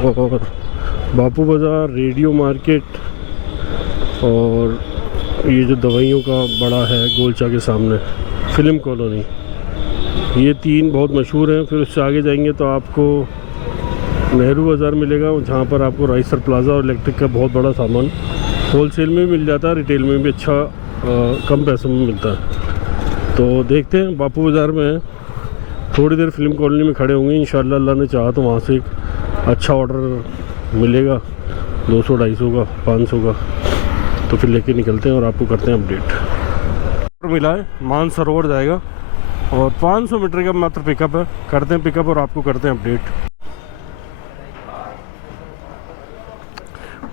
और बापू बाज़ार, radio market और ये जो दवाइयों का बड़ा है गोलचा के सामने फिल्म कॉलोनी, ये तीन बहुत मशहूर हैं। फिर उससे आगे जाएंगे तो आपको नेहरू बाज़ार मिलेगा, जहाँ पर आपको राइसर प्लाज़ा और इलेक्ट्रिक का बहुत बड़ा सामान होलसेल में भी मिल जाता है, रिटेल में भी अच्छा कम पैसों में मिलता है। तो देखते हैं, बापू बाज़ार में थोड़ी देर फिल्म कॉलोनी में खड़े होंगे, इंशाल्लाह अल्लाह ने चाहा तो वहाँ से एक अच्छा ऑर्डर मिलेगा 200-250 का, 500 का, तो फिर लेके निकलते हैं और आपको करते हैं अपडेट। मिला है मानसरोवर जाएगा और 500 मीटर का मात्र पिकअप है, करते हैं पिकअप और आपको करते हैं अपडेट।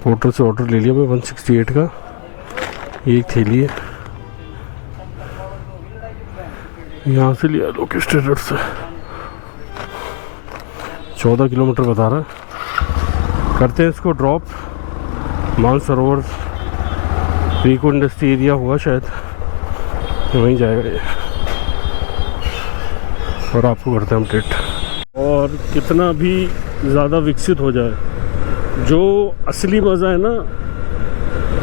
पोर्टल से ऑर्डर ले लिया मैं 168 का, एक थैली है, यहाँ से लिया लोकेश ट्रेडर्स से। 14 किलोमीटर बता रहा है। करते हैं इसको ड्रॉप मानसरोवर, प्रीको इंडस्ट्री एरिया हुआ शायद, वहीं जाएगा ये, और आपको करते हैं अपडेट। और कितना भी ज़्यादा विकसित हो जाए, जो असली मज़ा है ना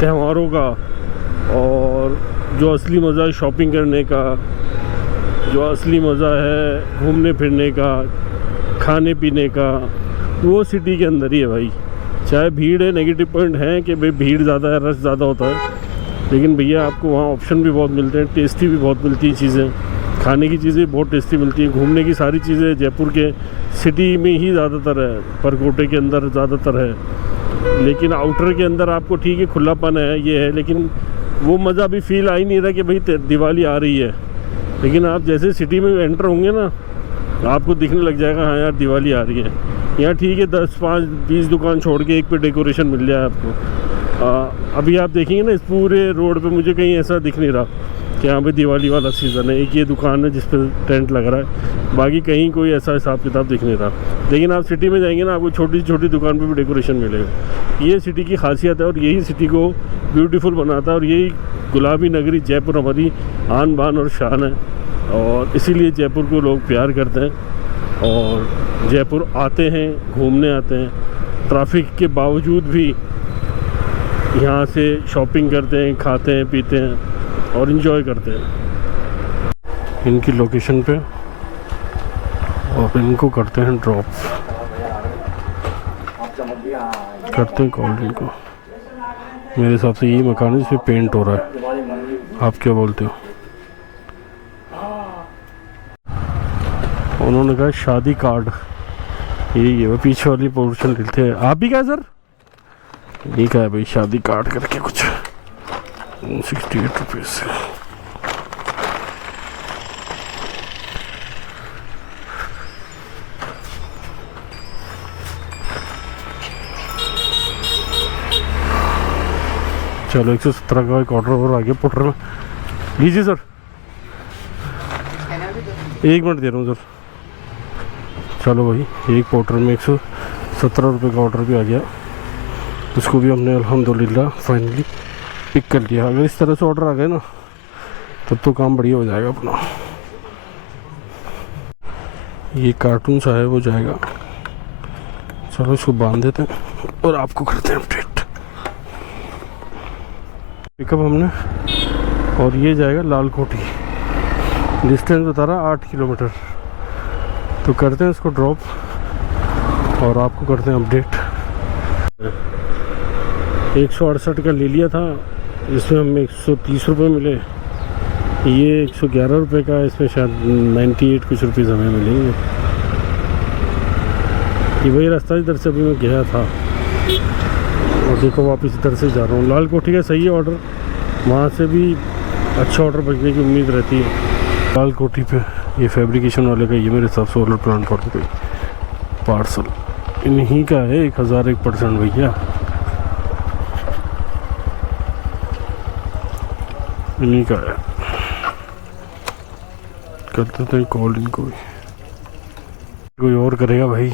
त्योहारों का, और जो असली मज़ा है शॉपिंग करने का, जो असली मज़ा है घूमने फिरने का, खाने पीने का, वो सिटी के अंदर ही है भाई। चाहे भीड़ है, नेगेटिव पॉइंट है कि भाई भीड़ ज़्यादा है, रश ज़्यादा होता है, लेकिन भैया आपको वहाँ ऑप्शन भी बहुत मिलते हैं, टेस्टी भी बहुत मिलती है चीज़ें, खाने की चीज़ें बहुत टेस्टी मिलती हैं, घूमने की सारी चीज़ें जयपुर के सिटी में ही ज़्यादातर है, परकोटे के अंदर ज़्यादातर है। लेकिन आउटर के अंदर आपको ठीक है खुलापन है, ये है, लेकिन वो मज़ा भी फील आ ही नहीं रहा कि भाई दिवाली आ रही है। लेकिन आप जैसे सिटी में एंटर होंगे ना, आपको दिखने लग जाएगा हाँ यार दिवाली आ रही है। यहाँ ठीक है 10, 5, 20 दुकान छोड़ के एक पे डेकोरेशन मिल जाए आपको। अभी आप देखेंगे ना इस पूरे रोड पे मुझे कहीं ऐसा दिख नहीं रहा कि यहाँ पे दिवाली वाला सीज़न है। एक ये दुकान है जिस पर टेंट लग रहा है, बाकी कहीं कोई ऐसा हिसाब किताब दिख नहीं रहा। लेकिन आप सिटी में जाएंगे ना, आपको छोटी छोटी दुकान पे भी डेकोरेशन मिलेगा। ये सिटी की खासियत है और यही सिटी को ब्यूटीफुल बनाता है, और यही गुलाबी नगरी जयपुर हमारी आन बान और शान है, और इसीलिए जयपुर को लोग प्यार करते हैं और जयपुर आते हैं, घूमने आते हैं। ट्रैफिक के बावजूद भी यहाँ से शॉपिंग करते हैं, खाते हैं, पीते हैं और इन्जॉय करते हैं इनकी लोकेशन पे, और इनको करते हैं ड्रॉप, करते हैं कॉल इनको। मेरे हिसाब से यही मकान है जिसमें पेंट हो रहा है, आप क्या बोलते हो? उन्होंने कहा शादी कार्ड, यही है वो पीछे वाली पोर्शन लिखते हैं। आप भी क्या सर? ये क्या है भाई, शादी कार्ड करके कुछ 68 रुपये से। चलो 117 का एक ऑर्डर और आ गया पुटर में, लीजिए सर। 1 मिनट दे रहा हूँ सर। चलो भाई, एक पोर्टर में 117 रुपये का ऑर्डर भी आ गया, उसको भी हमने अल्हम्दुलिल्लाह फाइनली पिक कर लिया। अगर इस तरह से ऑर्डर आ गए ना तब तो काम बढ़िया हो जाएगा अपना। ये कार्टून सा है वो जाएगा, चलो इसको बांध देते हैं और आपको करते हैं अपडेट। पिकअप हमने, और ये जाएगा लाल कोठी, डिस्टेंस बता रहा 8 किलोमीटर। तो करते हैं इसको ड्रॉप और आपको करते हैं अपडेट। 168 का ले लिया था, इसमें हमें 130 रुपये मिले। ये 111 रुपये का, इसमें शायद 98 कुछ रुपीज़ हमें मिलेंगे। ये वही रास्ता इधर से अभी मैं गया था, और देखो वापस इधर से जा रहा हूँ। लाल कोठी का सही है ऑर्डर, वहाँ से भी अच्छा ऑर्डर बचने की उम्मीद रहती है। लाल कोठी पे ये फैब्रिकेशन वाले का, ये मेरे हिसाब से सोलर प्लांट पर कोई पार्सल इन्हीं का है, 1001% भैया, इन्हीं का है। करते थे कॉल इनको भी, कोई और करेगा भाई।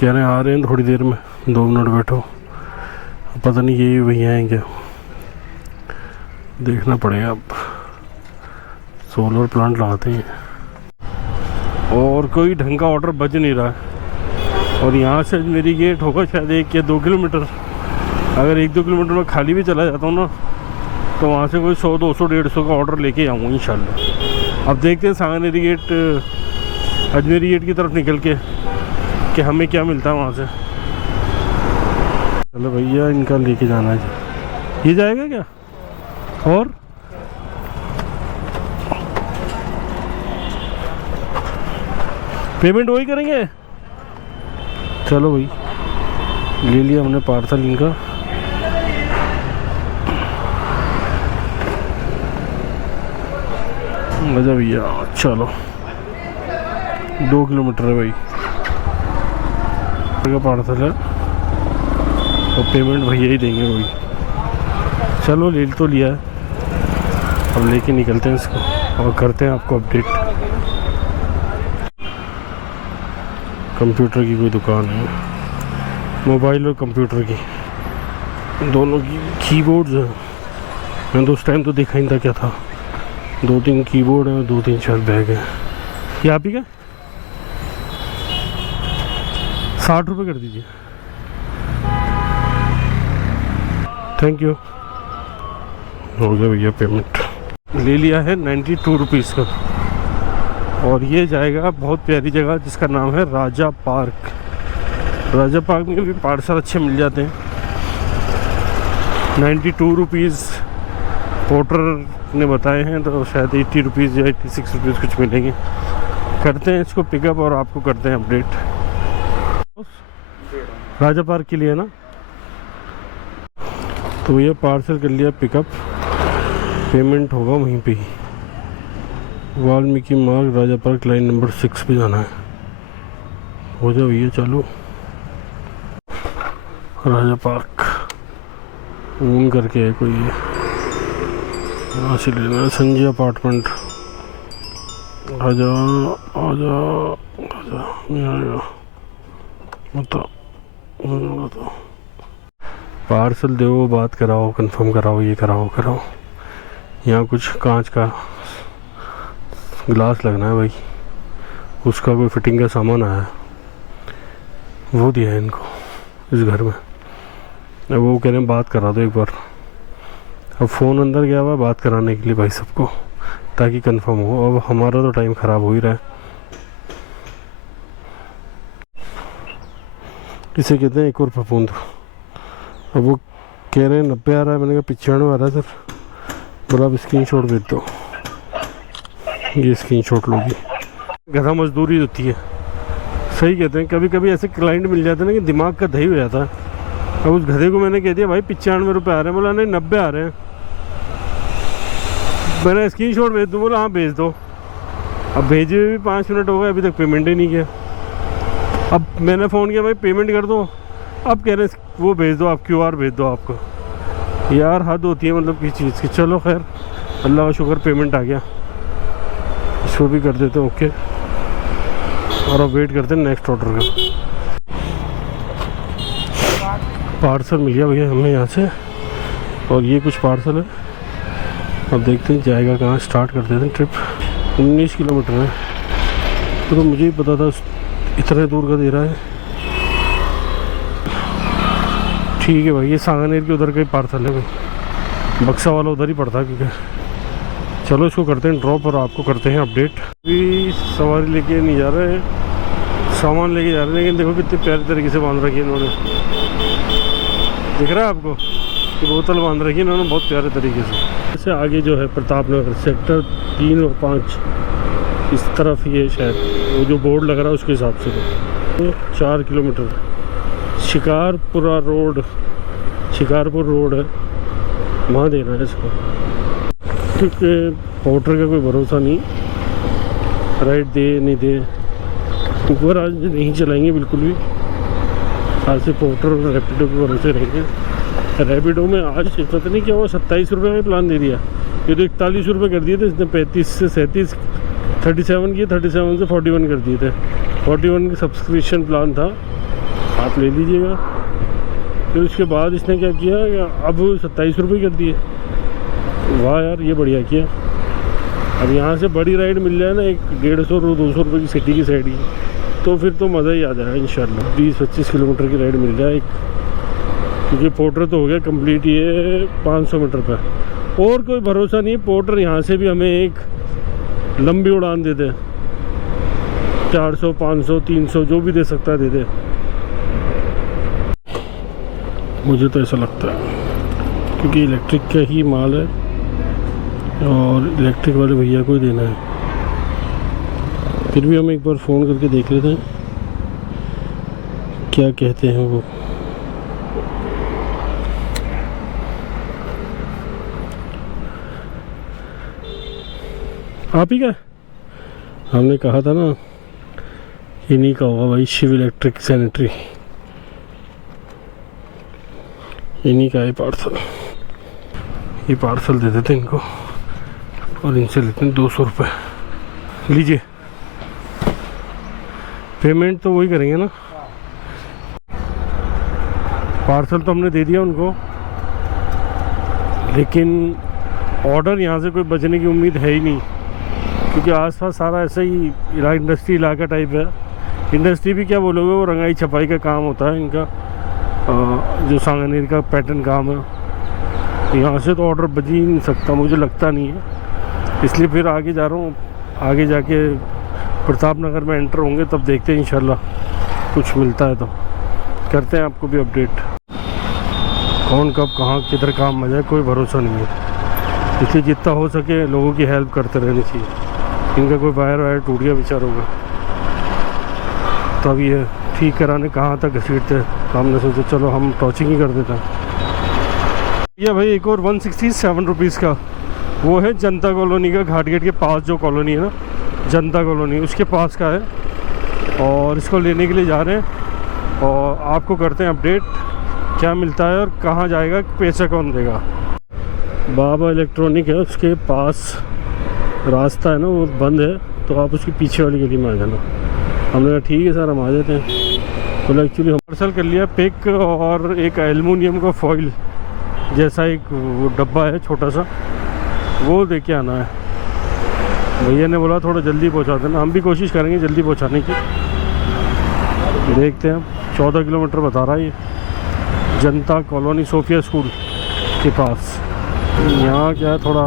कह रहे आ रहे हैं थोड़ी देर में, 2 मिनट बैठो, पता नहीं ये भैया हैं क्या, देखना पड़ेगा। अब सोलर प्लांट लगाते हैं और कोई ढंग का ऑर्डर बज नहीं रहा है। और यहाँ से मेरी गेट होगा शायद 1 या 2 किलोमीटर। अगर 1-2 किलोमीटर में खाली भी चला जाता हूँ ना, तो वहाँ से कोई 100, 200, 150 का ऑर्डर लेके आऊँगा इंशाल्लाह। अब देखते हैं सांगानेरी गेट, अजमेरी गेट की तरफ निकल के कि हमें क्या मिलता है वहाँ से। चलो भैया, इनका लेके जाना है जी। ये जाएगा क्या? और पेमेंट वही करेंगे? चलो भाई, ले लिया हमने पार्सल इनका। मजा भैया, चलो 2 किलोमीटर है भाई का पार्सल है, और पेमेंट भैया ही देंगे भाई। चलो ले तो लिया है, अब लेके निकलते हैं इसको और करते हैं आपको अपडेट। कंप्यूटर की कोई दुकान है, मोबाइल और कंप्यूटर की दोनों की कीबोर्ड्स हैं। मैंने तो उस टाइम तो देखा ही था क्या था। 2-3 कीबोर्ड हैं, 2-3 शायद बैग हैं। ये आप ही का 60 रुपये कर दीजिए, थैंक यू। हो गया भैया पेमेंट। ले लिया है 92 रुपीज़ का, और ये जाएगा बहुत प्यारी जगह जिसका नाम है राजा पार्क। राजा पार्क में भी पार्सल अच्छे मिल जाते हैं। 92 रुपीज़ पोर्टर ने बताए हैं, तो शायद 80 रुपीज़ या 86 रुपीज़ कुछ मिलेंगे। करते हैं इसको पिकअप और आपको करते हैं अपडेट। राजा पार्क के लिए ना, तो ये पार्सल कर लिया पिकअप, पेमेंट होगा वहीं पे ही। वाल्मीकि मार्ग, राजा पार्क, लाइन नंबर 6 पे जाना है। हो जाओ भैया, चलो राजा पार्क ऊन करके है कोई, ये यहाँ से लेना है संजय अपार्टमेंट। आजा आजा आजा, आजा बताओ बताओ। पार्सल दो, बात कराओ, कंफर्म कराओ, ये कराओ। यहाँ कुछ कांच का ग्लास लगना है भाई, उसका कोई फिटिंग का सामान आया है, वो दिया है इनको इस घर में। अब वो कह रहे हैं बात करा दो एक बार। अब फ़ोन अंदर गया हुआ बात कराने के लिए भाई सबको, ताकि कंफर्म हो। अब हमारा तो टाइम ख़राब हो ही रहा है। इसे कहते हैं एक और फफूंद। अब वो कह रहे हैं 90 आ रहा है, मैंने कहा 95 आ रहा है सर। बोला अब स्क्रीनशॉट भेज दो, ये स्क्रीनशॉट लोगी। गधा मजदूरी होती है, सही कहते हैं। कभी कभी ऐसे क्लाइंट मिल जाते हैं ना कि दिमाग का दही हो जाता है। अब उस गधे को मैंने कह दिया भाई 95 रुपये आ रहे हैं, बोला नहीं 90 आ रहे हैं। मैंने स्क्रीनशॉट भेज दूँ, बोला हाँ भेज दो। अब भेजे हुए भी 5 मिनट हो गए, अभी तक पेमेंट ही नहीं किया। अब मैंने फ़ोन किया भाई पेमेंट कर दो, अब कह रहे वो भेज दो, आप QR भेज दो आपको। यार हद होती है मतलब किस चीज़ की। चलो खैर, अल्लाह का शुक्र पेमेंट आ गया, इसको भी कर देते हैं ओके। और अब वेट करते हैं नेक्स्ट ऑर्डर का। पार्सल मिल गया भैया हमें यहाँ से, और ये कुछ पार्सल है। अब देखते हैं जाएगा कहाँ, स्टार्ट कर देते हैं ट्रिप। 19 किलोमीटर है, तो मुझे ही पता था इतने दूर का दे रहा है। ठीक है भाई, ये सांगानेर के उधर का ही पार्सल है भाई, बक्सा वाला उधर ही पड़ता है क्योंकि। चलो इसको करते हैं ड्रॉप और आपको करते हैं अपडेट। अभी सवारी लेके नहीं जा रहे हैं, सामान लेके जा रहे हैं, लेकिन देखो कितने प्यारे तरीके से बांध रखी है इन्होंने। दिख रहा है आपको कि बोतल बांध रखी है इन्होंने बहुत प्यारे तरीके से। जैसे आगे जो है प्रतापनगर सेक्टर 3 और 5 इस तरफ ही है शायद, वो जो बोर्ड लग रहा है उसके हिसाब से। तो 4 किलोमीटर शिकारपुर रोड है, वहाँ देना है इसको। क्योंकि पोर्टर का कोई भरोसा नहीं, राइट दे नहीं दे। ऊबर आज नहीं चलाएंगे बिल्कुल भी, आज से पोर्टर और रैपिडो के भरोसे रहेंगे। रैपिडो में आज पता नहीं क्या हुआ, 27 रुपये में प्लान दे दिया। ये तो 41 रुपये कर दिए थे इसने, 35 से 37, 37 किए, 37 से 41 कर दिए थे। 41 का सब्सक्रिप्शन प्लान था, आप ले लीजिएगा। फिर उसके बाद इसने क्या किया, अब 27 रुपये कर दिए। वाह यार, ये बढ़िया किया। अब यहाँ से बड़ी राइड मिल जाए ना, एक 150-200 रुपये की सिटी की साइड की, तो फिर तो मज़ा ही आ जाएगा इंशाल्लाह। 20-25 किलोमीटर की राइड मिल जाए, क्योंकि पोर्टर तो हो गया कंप्लीट ये 500 मीटर पर। और कोई भरोसा नहीं है, पोर्टर यहाँ से भी हमें एक लंबी उड़ान दे दे, 400, 500, 300 जो भी दे सकता है दे दे। मुझे तो ऐसा लगता है, क्योंकि इलेक्ट्रिक का ही माल है और इलेक्ट्रिक वाले भैया को ही देना है। फिर भी हम एक बार फ़ोन करके देख लेते हैं क्या कहते हैं वो। आप ही का हमने कहा था ना, इन्हीं का होगा भाई, शिव इलेक्ट्रिक सैनिटरी, इन्हीं का है पार्सल। ये पार्सल दे देते इनको और इनसे लेते हैं 200 रुपये। लीजिए, पेमेंट तो वही करेंगे ना। पार्सल तो हमने दे दिया उनको, लेकिन ऑर्डर यहाँ से कोई बचने की उम्मीद है ही नहीं, क्योंकि आसपास सारा ऐसा ही इंडस्ट्री इलाका टाइप है। इंडस्ट्री भी क्या बोलोगे, वो रंगाई छपाई का काम होता है इनका, जो सांगानेर का पैटर्न काम है। यहाँ से तो ऑर्डर बच ही नहीं सकता, मुझे लगता नहीं है। इसलिए फिर आगे जा रहा हूँ, आगे जाके प्रताप नगर में एंटर होंगे, तब देखते हैं इंशाल्लाह कुछ मिलता है तो करते हैं आपको भी अपडेट। कौन कब कहाँ किधर काम आ जाए कोई भरोसा नहीं है, इसलिए जितना हो सके लोगों की हेल्प करते रहनी चाहिए। इनका कोई वायर टूट गया बेचारों का, तो अब ये ठीक कराने कहाँ तक घसीटते, तो हमने सोचा चलो हम टॉचिंग ही कर देते हैं। ये भाई एक और 167 रुपीज़ का वो है जनता कॉलोनी का, घाट गेट के पास जो कॉलोनी है ना, जनता कॉलोनी, उसके पास का है। और इसको लेने के लिए जा रहे हैं और आपको करते हैं अपडेट क्या मिलता है और कहाँ जाएगा, पैसा कौन देगा। बाबा इलेक्ट्रॉनिक है, उसके पास रास्ता है ना वो बंद है, तो आप उसकी पीछे वाली गली में आ जाना। हमने कहा ठीक है सर, हम आ जाते हैं। तो एक्चुअली हम पार्सल कर लिया पिक, और एक एल्युमिनियम का फॉइल जैसा एक वो डब्बा है छोटा सा, वो दे के आना है। भैया ने बोला थोड़ा जल्दी पहुंचा देना, हम भी कोशिश करेंगे जल्दी पहुंचाने की। देखते हैं, 14 किलोमीटर बता रहा है ये, जनता कॉलोनी सोफिया स्कूल के पास। यहाँ क्या है, थोड़ा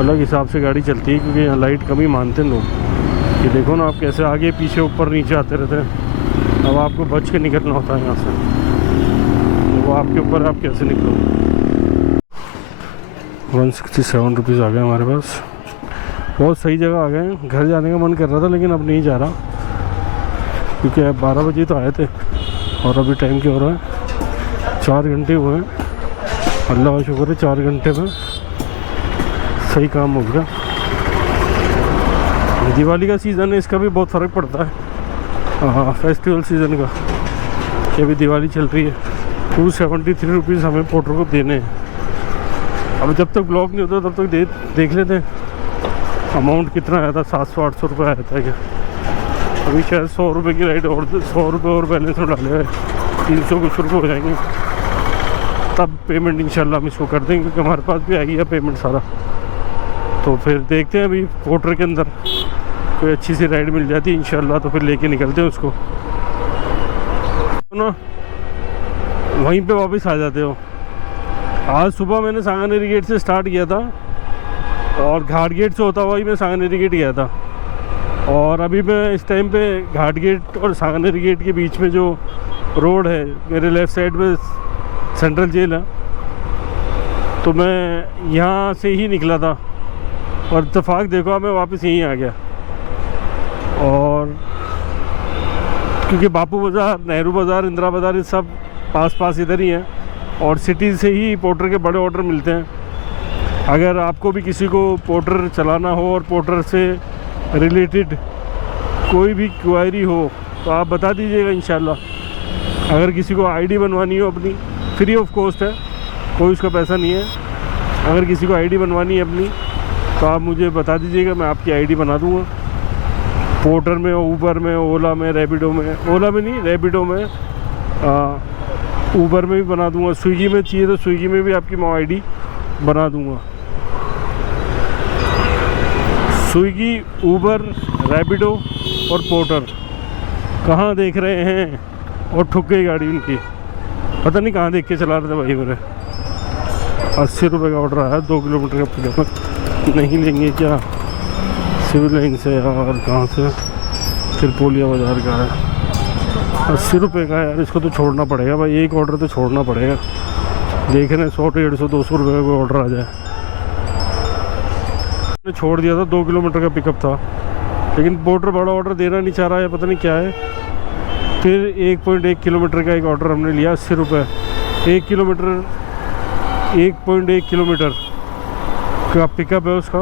अलग हिसाब से गाड़ी चलती है, क्योंकि यहाँ लाइट कम ही मानते हैं लोग। ये देखो ना आप कैसे आगे पीछे ऊपर नीचे आते रहते हैं। अब आपको बच के निकलना होता है यहाँ से, तो वो आपके ऊपर आप कैसे निकलो। 167 रुपीज़ आ गए हमारे पास, बहुत सही जगह आ गए हैं। घर जाने का मन कर रहा था लेकिन अब नहीं जा रहा, क्योंकि अब 12 बजे तो आए थे और अभी टाइम क्या हो रहा है, 4 घंटे हुए हैं। अल्लाह का शुक्र है 4 घंटे में सही काम हो गया। दिवाली का सीज़न है, इसका भी बहुत फ़र्क पड़ता है। हाँ, फेस्टिवल सीज़न का, कि अभी दिवाली चल रही है। 273 रुपीज़ हमें पोर्टर को देने हैं। अब जब तक ब्लॉक नहीं होता तब तक देख लेते हैं अमाउंट कितना आया था। 700-800 रुपये आया था क्या। अभी शायद 100 रुपये की राइड और 100 रुपये और बैलेंस में डाले हुए 300 कुछ रुपये हो जाएंगे, तब पेमेंट इंशाल्लाह हम इसको कर देंगे, क्योंकि हमारे पास भी आ गया पेमेंट सारा। तो फिर देखते हैं, अभी पोर्टर के अंदर कोई अच्छी सी राइड मिल जाती है इंशाल्लाह, तो फिर लेके निकलते हैं उसको, तो ना वहीं पे वापस आ जाते हो। आज सुबह मैंने सांगानेरी गेट से स्टार्ट किया था और घाट गेट से होता हुआ ही मैं सांगानेरी गेट गया था। और अभी मैं इस टाइम पे घाट गेट और सांगानेरी गेट के बीच में जो रोड है, मेरे लेफ़्ट साइड में सेंट्रल जेल है, तो मैं यहाँ से ही निकला था और इत्तेफाक देखो मैं वापस यहीं आ गया। और क्योंकि बापू बाज़ार, नेहरू बाज़ार, इंदिरा बाज़ार ये सब पास पास इधर ही हैं और सिटी से ही पोर्टर के बड़े ऑर्डर मिलते हैं। अगर आपको भी किसी को पोर्टर चलाना हो और पोर्टर से रिलेटेड कोई भी क्वायरी हो तो आप बता दीजिएगा इंशाल्लाह। अगर किसी को आईडी बनवानी हो अपनी, फ्री ऑफ कॉस्ट है, कोई उसका पैसा नहीं है। अगर किसी को आईडी बनवानी है अपनी तो आप मुझे बता दीजिएगा, मैं आपकी आईडी बना दूँगा। पोर्टर में, ऊबर में, ओला में, रैपिडो में, ओला में नहीं रैपिडो में, ऊबर में भी बना दूँगा। स्विगी में चाहिए तो स्विगी में भी आपकी मैं आईडी बना दूँगा। स्विगी, ऊबर, रैपिडो और पोर्टर कहाँ देख रहे हैं, और ठुक गई गाड़ी उनकी, पता नहीं कहाँ देख के चला रहे थे भाई मेरे। 80 रुपये का ऑर्डर आया, 2 किलोमीटर का पिकअप। नहीं लेंगे क्या? सिविल लाइन से और कहाँ से, त्रिपोलिया बाज़ार का है। 80 रुपये का यार, इसको तो छोड़ना पड़ेगा भाई, एक ऑर्डर तो छोड़ना पड़ेगा। देख रहे हैं 100, 150, 200 रुपये का कोई ऑर्डर आ जाए। मैंने छोड़ दिया था, 2 किलोमीटर का पिकअप था, लेकिन पोर्टर बड़ा ऑर्डर देना नहीं चाह रहा है, पता नहीं क्या है। फिर 1.1 किलोमीटर का एक ऑर्डर हमने लिया, 80 रुपये 1 किलोमीटर, 1.1 किलोमीटर का पिकअप है उसका,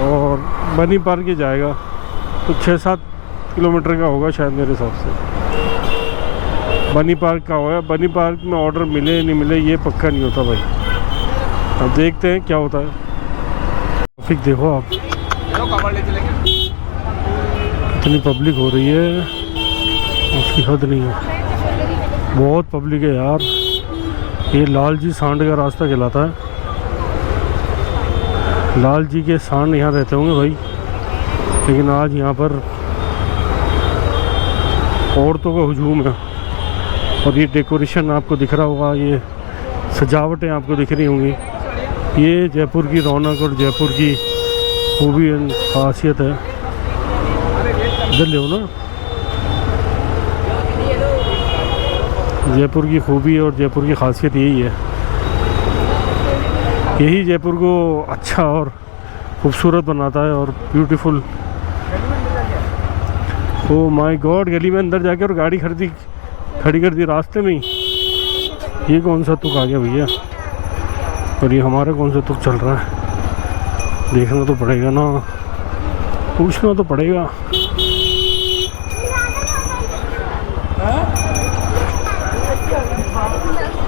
और बनी पार्क ही जाएगा, तो 6-7 किलोमीटर का होगा शायद मेरे हिसाब से। बनी पार्क का होगा। बनी पार्क में ऑर्डर मिले नहीं मिले ये पक्का नहीं होता भाई, अब देखते हैं क्या होता है। ट्रैफिक देखो आप, इतनी पब्लिक हो रही है, उसकी हद नहीं है, बहुत पब्लिक है यार। ये लाल जी सांड का रास्ता कहलाता है, लाल जी के सांड यहाँ रहते होंगे भाई, लेकिन आज यहाँ पर औरतों का हुजूम है। और ये डेकोरेशन आपको दिख रहा होगा, ये सजावटें आपको दिख रही होंगी, ये जयपुर की रौनक और जयपुर की खूबी खासियत है। इधर ले ना, जयपुर की खूबी और जयपुर की खासियत यही है, यही जयपुर को अच्छा और खूबसूरत बनाता है और ब्यूटीफुल। ओ माय गॉड, गली में अंदर जाके और गाड़ी खड़ी कर दी रास्ते में ही। ये कौन सा तुक आ गया भैया, और ये हमारा कौन सा तुक चल रहा है, देखना तो पड़ेगा ना, पूछना तो पड़ेगा।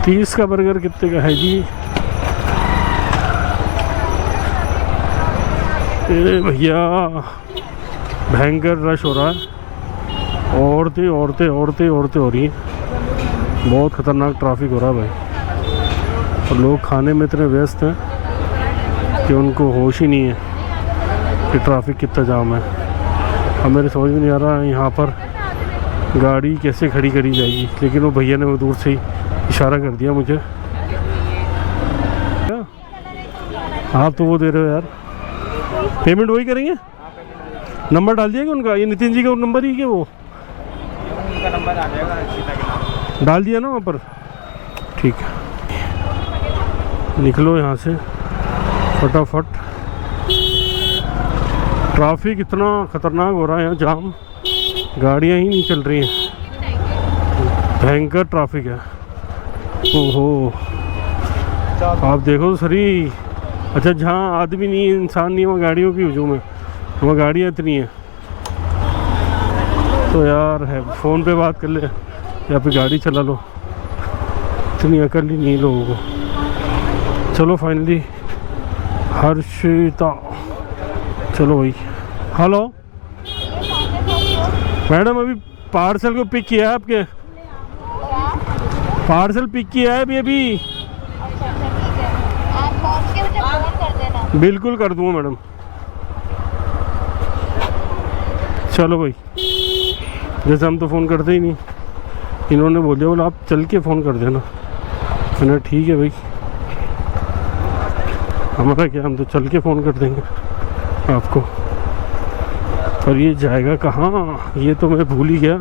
$30 का बर्गर कितने का है जी? ए भैया भयंकर रश हो रहा है, औरतें औरतें औरतें औरतें हो रही हैं, बहुत ख़तरनाक ट्रैफिक हो रहा है भाई। और लोग खाने में इतने व्यस्त हैं कि उनको होश ही नहीं है कि ट्रैफिक कितना जाम है। अब मेरे समझ में नहीं आ रहा है यहाँ पर गाड़ी कैसे खड़ी करी जाएगी, लेकिन वो भैया ने वो दूर से ही इशारा कर दिया मुझे। आप तो वो दे रहे हो यार, पेमेंट वही करेंगे, नंबर डाल दिएगा उनका, ये नितिन जी का नंबर ही क्या, वो उनका नंबर आ जाएगा, डाल दिया ना वहाँ पर, ठीक है। निकलो यहाँ से फटाफट, ट्रैफिक इतना ख़तरनाक हो रहा है यहाँ, जाम, गाड़ियाँ ही नहीं चल रही हैं, भयंकर ट्रैफिक है। ओहो आप देखो तो सही, अच्छा जहाँ आदमी नहीं है, इंसान नहीं है, वहाँ गाड़ियों की हुजूम है, वहाँ गाड़ियाँ इतनी हैं। तो यार है, फ़ोन पे बात कर ले या फिर गाड़ी चला लो, इतनी अकल ही नहीं लोगों को। चलो फाइनली हर्षिता, चलो भाई। हेलो मैडम, अभी पार्सल को पिक किया है, आपके पार्सल पिक किया है अभी। आप पहुंच के मुझे फोन कर देना। बिल्कुल कर दूँगा मैडम। चलो भाई, जैसे हम तो फ़ोन करते ही नहीं, इन्होंने बोल दिया बोला आप चल के फ़ोन कर देना, मैंने ठीक है भाई, हमारा क्या, हम तो चल के फ़ोन कर देंगे आपको। पर ये जाएगा कहाँ, ये तो मैं भूल ही गया।